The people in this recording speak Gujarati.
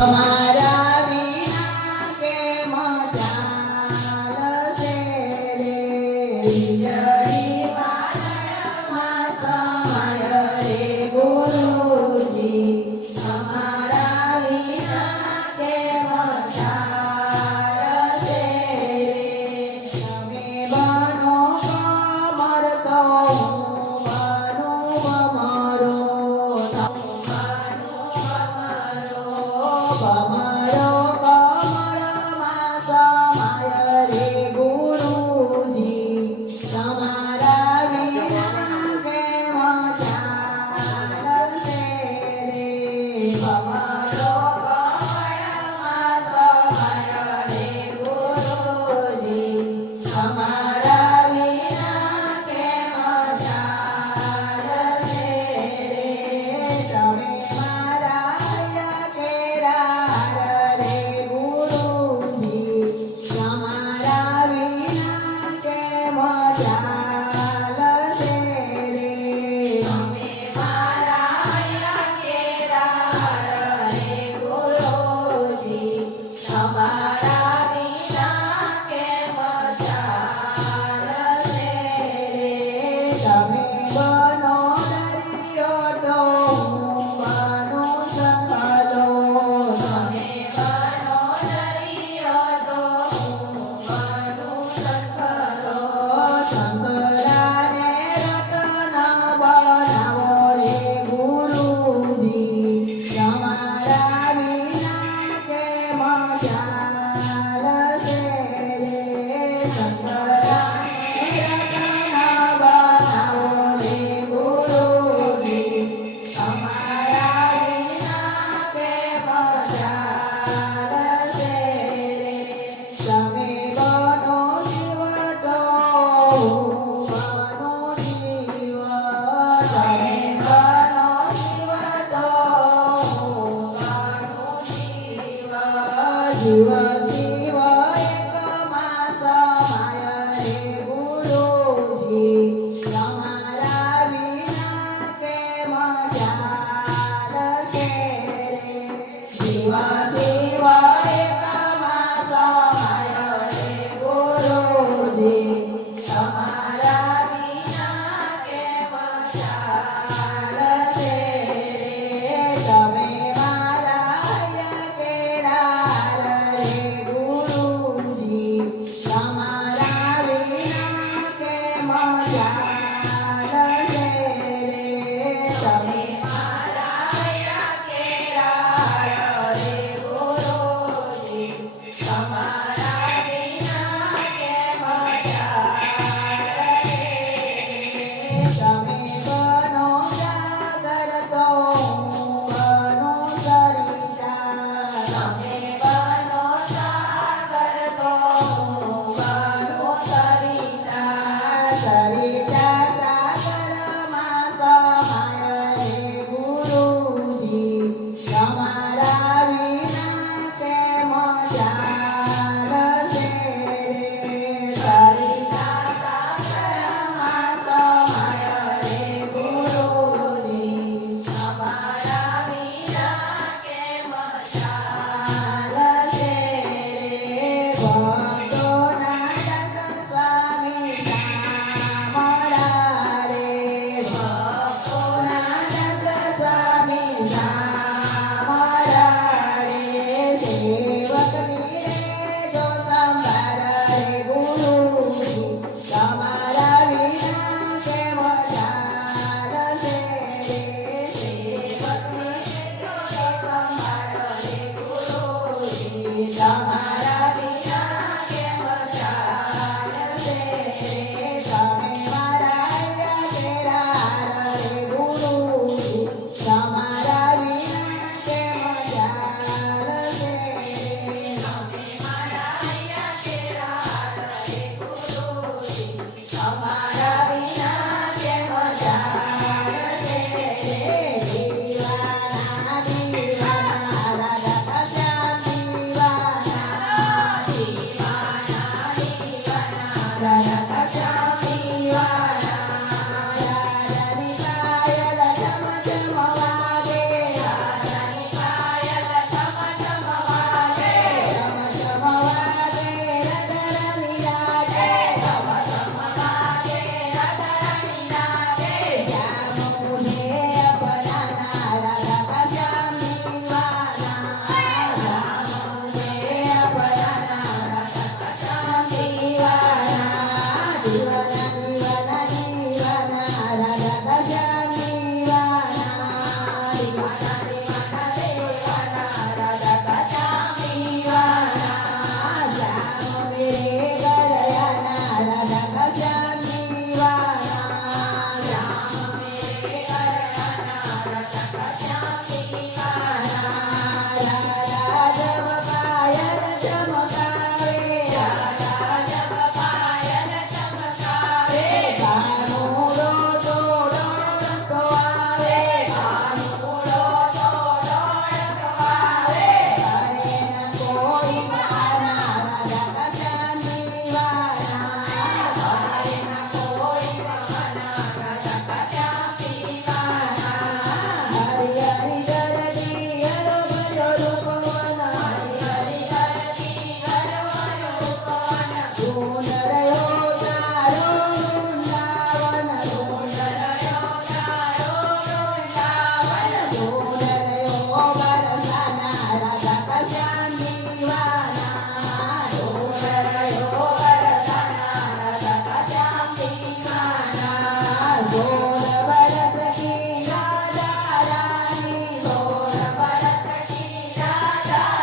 તમારા વિના કેમ ચાલશે રે વીજળી વાદળમાં સમાય રે ગુરુજી તમારા વિના કેમ ચાલશે રે તમે બનો કમર તો હું બનું ભમરો ભમરો કમળમાં સમાય રે ગુરુજી તમારા વિના કેમ ચાલશે રે ભમરો કમળમાં સમાય રે ગુરુજી તમારા વિના કેમ ચાલશે રે તમે મારા કેરા રે ગુરુજી તમારા વિના કેમ ચાલશે રે તમે મારા કેરા રે ગુરુજી તમારા વિના કેમ ચાલશે રે તમે બનો દરિયો તો હું બનું સખલો તમે બનો દરિયો તો હું બનું સખલો શંકરાને રતન બનાવો રે ગુરુજી તમારા વિના કેમ ચાલશે રે શંકરાને રતન બનાવો રે ગુરુજી તમારા વિના કેમ ચાલશે રે તમે બનો શિવ તો હું બનું શિવ તમે બનો શિવ તો હું બનું શિવ શિવ શિવ એકમાં સમાય રે ગુરુજી તમારા વિના કેમ ચાલશે રે શિવ શિવ એકમાં સમાય રે ગુરુજી તમારા વિના કેમ ચાલશે રે તમે મારા કેરા રે ગુરુજી તમારા વિના કેમ ચાલશે રે તમે મારા કેરા રે ગુરુજી જાય